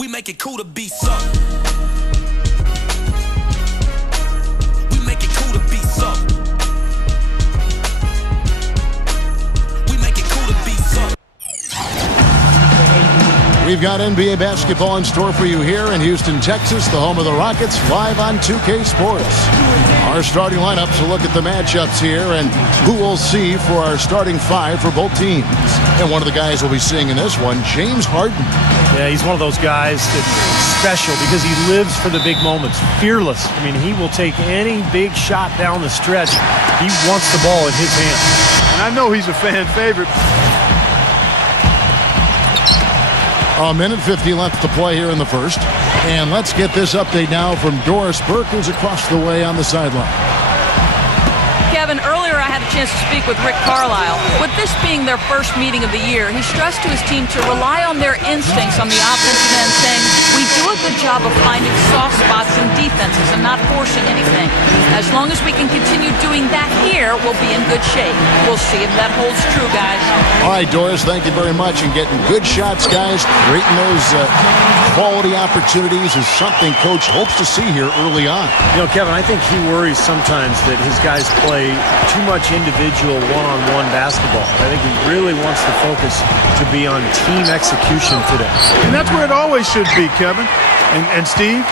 We make it cool to be sucked. We make it cool to be sucked. We make it cool to be sucked. We've got NBA basketball in store for you here in Houston, Texas, the home of the Rockets, live on 2K Sports. Our starting lineups will look at the matchups here and who we'll see for our starting five for both teams. And one of the guys we'll be seeing in this one, James Harden. Yeah, he's one of those guys that's special because he lives for the big moments. Fearless. I mean, he will take any big shot down the stretch. He wants the ball in his hands. And I know he's a fan favorite. A minute 50 left to play here in the first. And let's get this update now from Doris Burke, who's across the way on the sideline. Kevin, earlier I had a chance to speak with Rick Carlisle. With this being their first meeting of the year, he stressed to his team to rely on their instincts on the offensive end, saying, we do a good job of finding soft spots in defenses and not forcing anything. As long as we can continue doing that here, we'll be in good shape. We'll see if that holds true, guys. All right, Doris, thank you very much. And getting good shots, guys, creating those quality opportunities is something Coach hopes to see here early on. You know, Kevin, I think he worries sometimes that his guys play too much individual one-on-one basketball. I think he really wants the focus to be on team execution today. And that's where it always should be, Kevin. And Steve,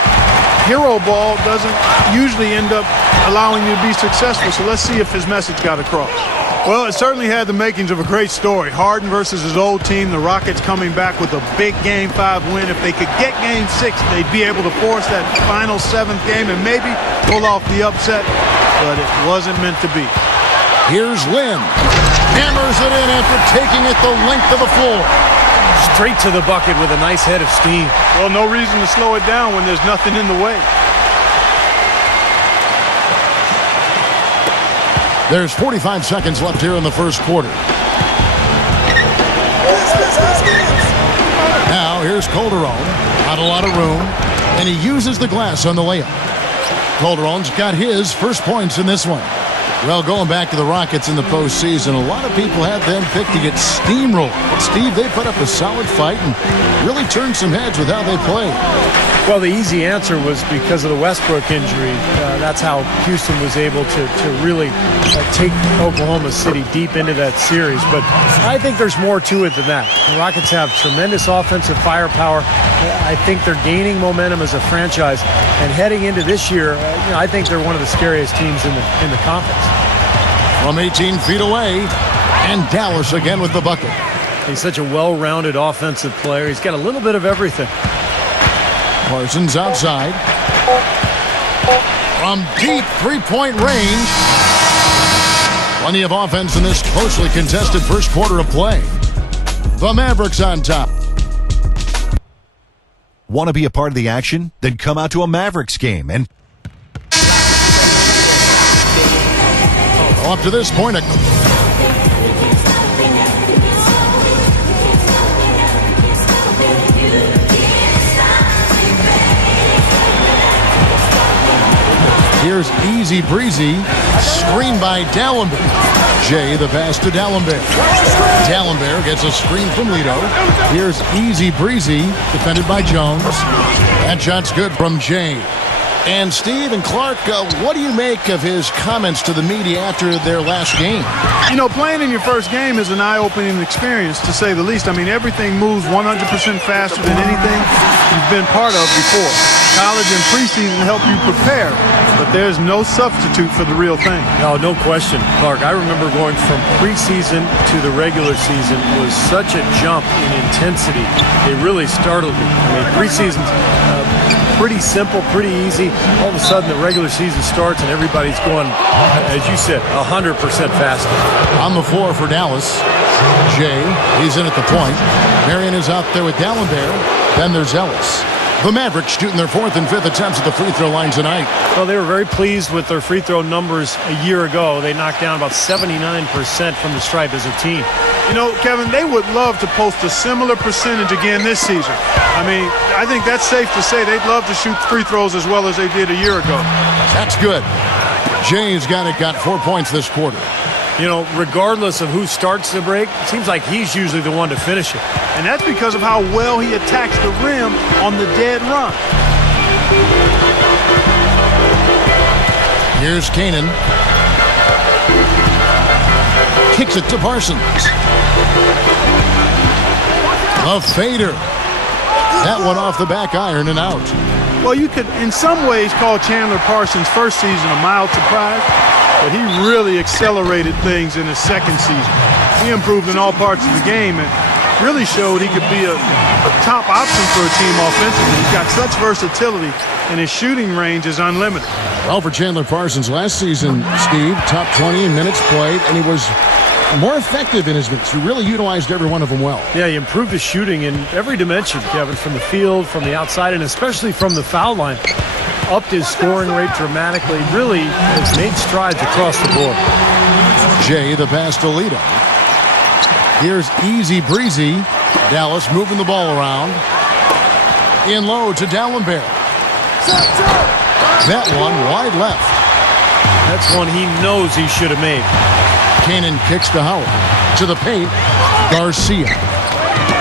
hero ball doesn't usually end up allowing you to be successful, so let's see if his message got across. Well, it certainly had the makings of a great story. Harden versus his old team, the Rockets coming back with a big Game 5 win. If they could get Game 6, they'd be able to force that final 7th game and maybe pull off the upset, but it wasn't meant to be. Here's Lynn. Hammers it in after taking it the length of the floor. Straight to the bucket with a nice head of steam. Well, no reason to slow it down when there's nothing in the way. There's 45 seconds left here in the first quarter. Now here's Calderon. Not a lot of room. And he uses the glass on the layup. Calderon's got his first points in this one. Well, going back to the Rockets in the postseason, a lot of people had them picked to get steamrolled. But Steve, they put up a solid fight and really turned some heads with how they played. Well, the easy answer was because of the Westbrook injury. That's how Houston was able to really take Oklahoma City deep into that series. But I think there's more to it than that. The Rockets have tremendous offensive firepower. I think they're gaining momentum as a franchise. And heading into this year, I think they're one of the scariest teams in the conference. From 18 feet away, and Dallas again with the bucket. He's such a well-rounded offensive player. He's got a little bit of everything. Parsons outside. From deep three-point range. Plenty of offense in this closely contested first quarter of play. The Mavericks on top. Want to be a part of the action? Then come out to a Mavericks game and up to this point, here's easy breezy, screen by Dallenberg. Jay, the pass to Dallenberg. Dallenberg gets a screen from Lito. Here's easy breezy, defended by Jones. That shot's good from Jay. And Steve and Clark, what do you make of his comments to the media after their last game? You know, playing in your first game is an eye-opening experience, to say the least. I mean, everything moves 100% faster than anything you've been part of before. College and preseason help you prepare, but there's no substitute for the real thing. No question, Clark. I remember going from preseason to the regular season was such a jump in intensity. It really startled me. I mean, preseason's pretty simple, pretty easy. All of a sudden, the regular season starts and everybody's going, as you said, 100% faster. On the floor for Dallas, Jay, he's in at the point. Marion is out there with Dallenberg. Then there's Ellis. The Mavericks shooting their 4th and 5th attempts at the free throw line tonight. Well, they were very pleased with their free throw numbers a year ago. They knocked down about 79% from the stripe as a team. You know, Kevin, they would love to post a similar percentage again this season. I mean, I think that's safe to say they'd love to shoot free throws as well as they did a year ago. That's good. Jay's got 4 points this quarter. You know, regardless of who starts the break, it seems like he's usually the one to finish it. And that's because of how well he attacks the rim on the dead run. Here's Kanan. Kicks it to Parsons. A fader. That one off the back iron and out. Well, you could, in some ways, call Chandler Parsons' first season a mild surprise, but he really accelerated things in his second season. He improved in all parts of the game and really showed he could be a top option for a team offensively. He's got such versatility, and his shooting range is unlimited. Well, for Chandler Parsons last season, Steve, top 20 in minutes played, and he was more effective in his minutes. He really utilized every one of them well. Yeah, he improved his shooting in every dimension, Kevin, from the field, from the outside, and especially from the foul line. Upped his scoring rate dramatically. Really has made strides across the board. Jay, the pass to Lito. Here's easy breezy. Dallas moving the ball around. In low to Dallenberg. That one wide left. That's one he knows he should have made. Kanan kicks to Howard. To the paint. Garcia.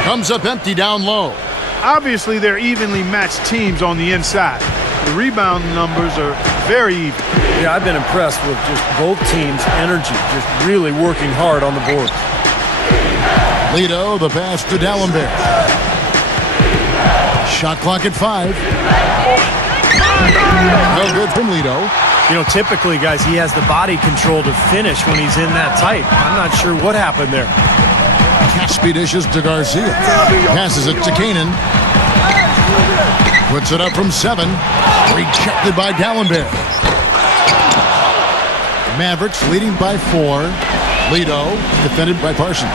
Comes up empty down low. Obviously, they're evenly matched teams on the inside. The rebound numbers are very even. Yeah, I've been impressed with just both teams' energy, just really working hard on the board. Lito, the pass to Dallenberg. Shot clock at 5. No good from Lito. You know, typically, guys, he has the body control to finish when he's in that tight. I'm not sure what happened there. Caspi dishes to Garcia. Passes it to Kanan. Puts it up from 7. Rejected by Dallenberg. Mavericks leading by 4. Lito defended by Parsons.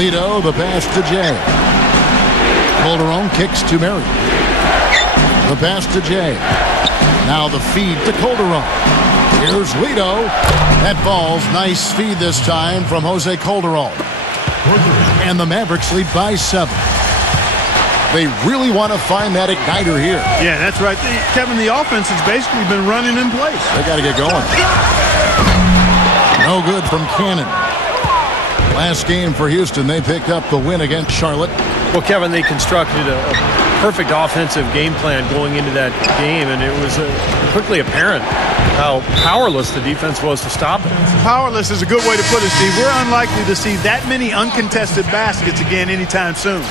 Lito, the pass to Jay. Calderon kicks to Mary. The pass to Jay. Now the feed to Calderon. Here's Lito. That falls. Nice feed this time from Jose Calderon. And the Mavericks lead by 7. They really want to find that igniter here. Yeah, that's right. Kevin, the offense has basically been running in place. They got to get going. No good from Cannon. Last game for Houston, they picked up the win against Charlotte. Well, Kevin, they constructed a perfect offensive game plan going into that game, and it was quickly apparent how powerless the defense was to stop it. Powerless is a good way to put it, Steve. We're unlikely to see that many uncontested baskets again anytime soon.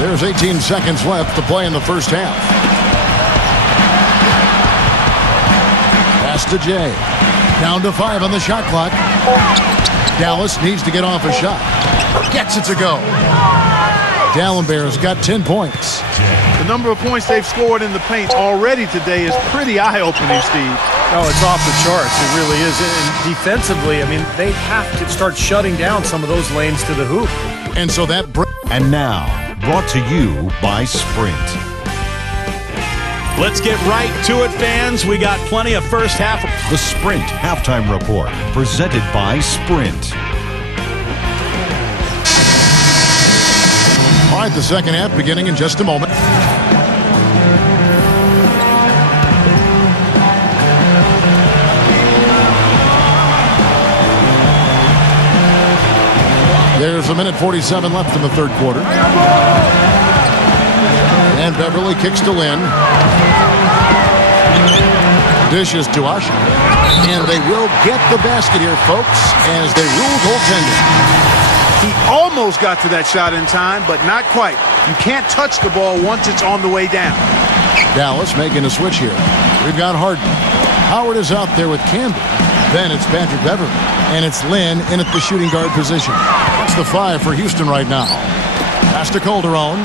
There's 18 seconds left to play in the first half. Pass to Jay. Down to 5 on the shot clock. Dallas needs to get off a shot. Gets it to go. Dallenberg's got 10 points. The number of points they've scored in the paint already today is pretty eye-opening, Steve. Oh, it's off the charts. It really is. And defensively, I mean, they have to start shutting down some of those lanes to the hoop. And so that... And now, brought to you by Sprint. Let's get right to it, fans. We got plenty of first half. The Sprint Halftime Report, presented by Sprint. All right, the second half beginning in just a moment. There's a minute 47 left in the third quarter. And Beverly kicks to Lynn. Dishes to Usher. And they will get the basket here, folks, as they rule goaltending. He almost got to that shot in time, but not quite. You can't touch the ball once it's on the way down. Dallas making a switch here. We've got Harden. Howard is out there with Camden. Then it's Patrick Beverly. And it's Lynn in at the shooting guard position. That's the 5 for Houston right now. Pass to Calderon.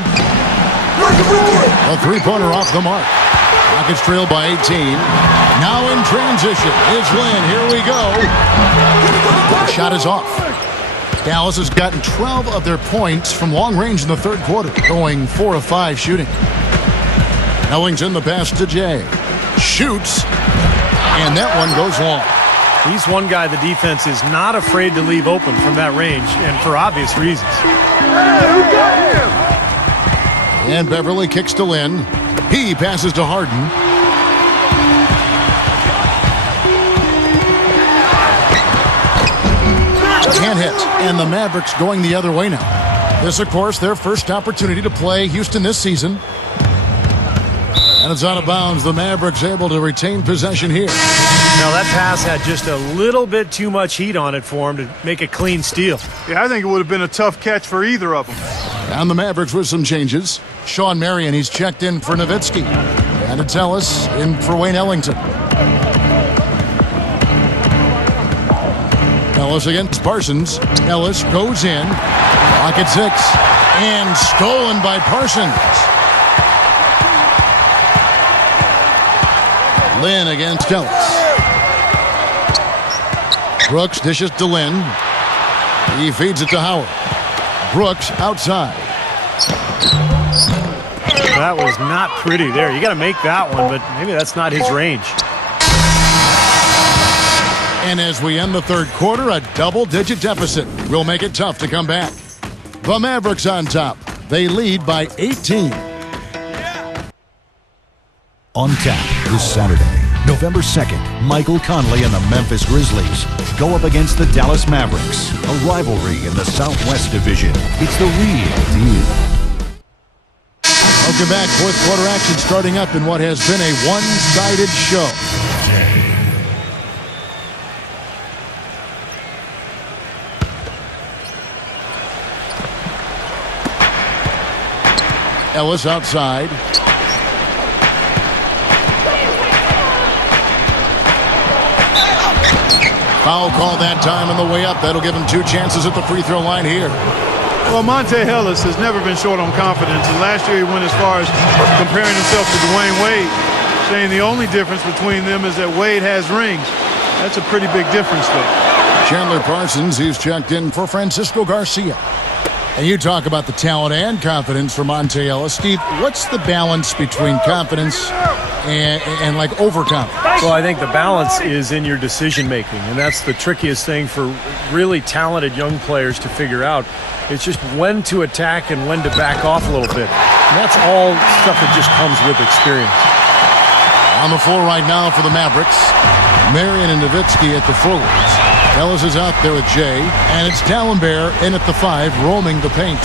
A three-pointer off the mark. Rockets trail by 18. Now in transition. It's Lynn. Here we go. Shot is off. Dallas has gotten 12 of their points from long range in the third quarter, going 4 of 5 shooting. Ellington, the pass to Jay. Shoots. And that one goes long. He's one guy the defense is not afraid to leave open from that range, and for obvious reasons. And Beverly kicks to Lynn. He passes to Harden. Can't hit. And the Mavericks going the other way now. This, of course, their first opportunity to play Houston this season. And it's out of bounds. The Mavericks able to retain possession here. Now, that pass had just a little bit too much heat on it for him to make a clean steal. Yeah, I think it would have been a tough catch for either of them. And the Mavericks with some changes. Sean Marion, he's checked in for Nowitzki. And it's Ellis in for Wayne Ellington. Ellis against Parsons. Ellis goes in. Pocket 6. And stolen by Parsons. Lynn against Ellis. Brooks dishes to Lynn. He feeds it to Howard. Brooks outside. That was not pretty there. You got to make that one, but maybe that's not his range. And as we end the third quarter, a double-digit deficit will make it tough to come back. The Mavericks on top. They lead by 18. On tap this Saturday, November 2nd, Michael Conley and the Memphis Grizzlies go up against the Dallas Mavericks, a rivalry in the Southwest Division. It's the real deal. Welcome back. Fourth quarter action starting up in what has been a one-sided show. Ellis outside. Foul call that time on the way up. That'll give him 2 chances at the free throw line here. Well, Monte Ellis has never been short on confidence. And last year he went as far as comparing himself to Dwayne Wade, saying the only difference between them is that Wade has rings. That's a pretty big difference there. Chandler Parsons, he's checked in for Francisco Garcia. And you talk about the talent and confidence for Monte Ellis. Steve, what's the balance between confidence and like overconfidence? Well, I think the balance is in your decision making, and that's the trickiest thing for really talented young players to figure out. It's just when to attack and when to back off a little bit. And that's all stuff that just comes with experience. On the floor right now for the Mavericks, Marion and Nowitzki at the forwards. Ellis is out there with Jay, and it's D'Alembert in at the 5, roaming the paint.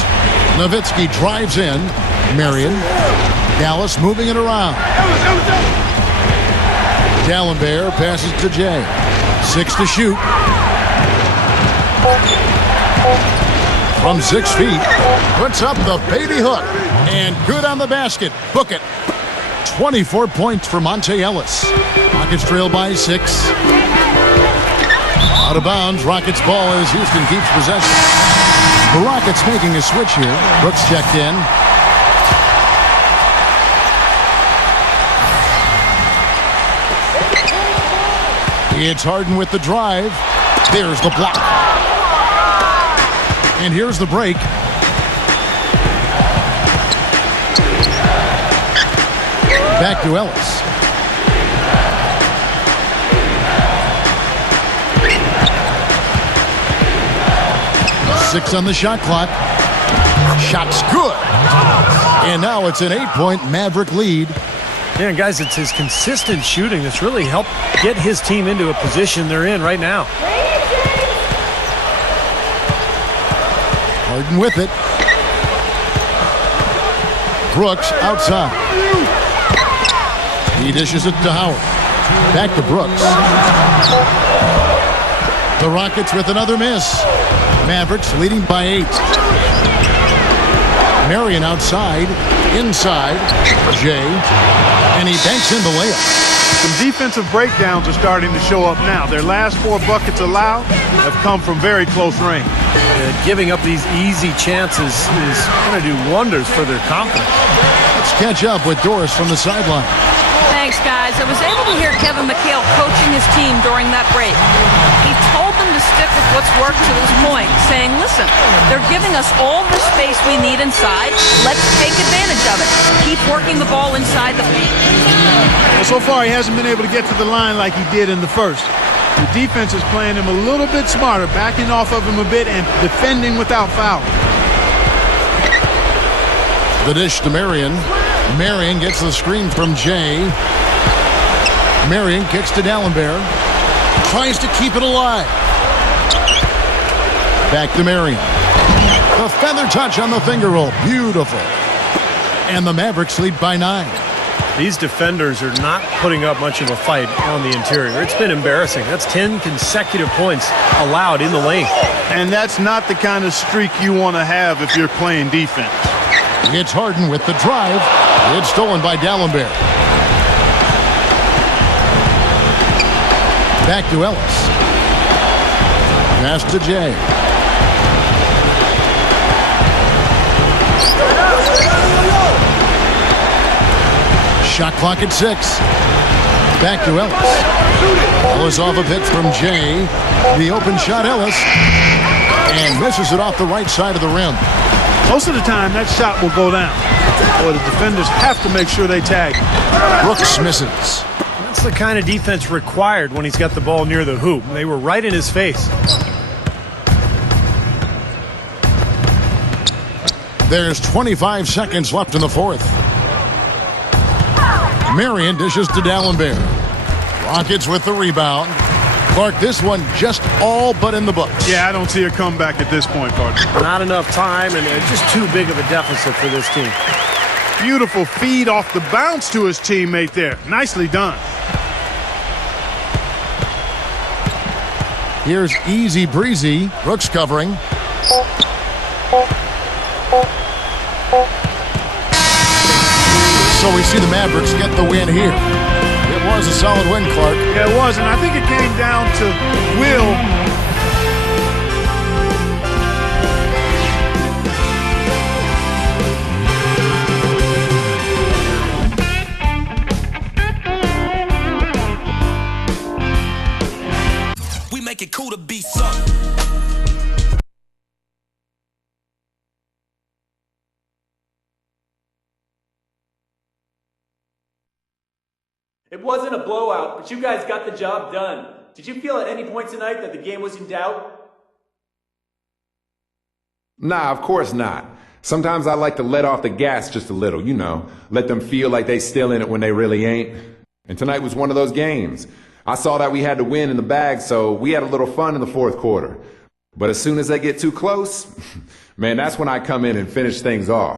Nowitzki drives in. Marion. Dallas moving it around. D'Alembert passes to Jay. 6 to shoot. From 6 feet. Puts up the baby hook. And good on the basket. Book it. 24 points for Monte Ellis. Rockets trail by 6. Out of bounds. Rockets ball as Houston keeps possession. The Rockets making a switch here. Brooks checked in. It's Harden with the drive. There's the block. And here's the break. Back to Ellis. Six on the shot clock. Shot's good. And now it's an 8-point Maverick lead. Yeah, guys, it's his consistent shooting that's really helped get his team into a position they're in right now. Harden with it. Brooks outside. He dishes it to Howard. Back to Brooks. The Rockets with another miss. Mavericks leading by 8. Marion outside. Inside. Jay. And he banks in the layup. Some defensive breakdowns are starting to show up now. Their last 4 buckets allowed have come from very close range. Giving up these easy chances is going to do wonders for their confidence. Let's catch up with Doris from the sideline. Thanks, guys. I was able to hear Kevin McHale coaching his team during that break. He told them to stick with what's worked to this point, saying, listen, they're giving us all the space we need inside. Let's take advantage of it. Keep working the ball inside the paint. Well, so far, he hasn't been able to get to the line like he did in the first. The defense is playing him a little bit smarter, backing off of him a bit and defending without foul. The dish to Marion. Marion gets the screen from Jay. Marion kicks to D'Alembert. Tries to keep it alive. Back to Marion. The feather touch on the finger roll. Beautiful. And the Mavericks lead by 9. These defenders are not putting up much of a fight on the interior. It's been embarrassing. That's 10 consecutive points allowed in the lane. And that's not the kind of streak you want to have if you're playing defense. It's Harden with the drive. It's stolen by D'Alembert. Back to Ellis. Pass to Jay. Shot clock at 6. Back to Ellis. Ellis off a pick from Jay. The open shot, Ellis. And misses it off the right side of the rim. Most of the time, that shot will go down. Or the defenders have to make sure they tag. Brooks misses. That's the kind of defense required when he's got the ball near the hoop. They were right in his face. There's 25 seconds left in the fourth. Marion dishes to D'Alembert. Rockets with the rebound. Clark, this one just all but in the books. Yeah, I don't see a comeback at this point, partner. Not enough time and just too big of a deficit for this team. Beautiful feed off the bounce to his teammate there. Nicely done. Here's Easy Breezy. Brooks covering. So we see the Mavericks get the win here. It was a solid win, Clark. Yeah, it was, and I think it came down to will. We make it cool to be something. It wasn't a blowout, but you guys got the job done. Did you feel at any point tonight that the game was in doubt? Nah, of course not. Sometimes I like to let off the gas just a little, you know, let them feel like they still in it when they really ain't. And tonight was one of those games. I saw that we had to win in the bag, so we had a little fun in the fourth quarter. But as soon as they get too close, man, that's when I come in and finish things off.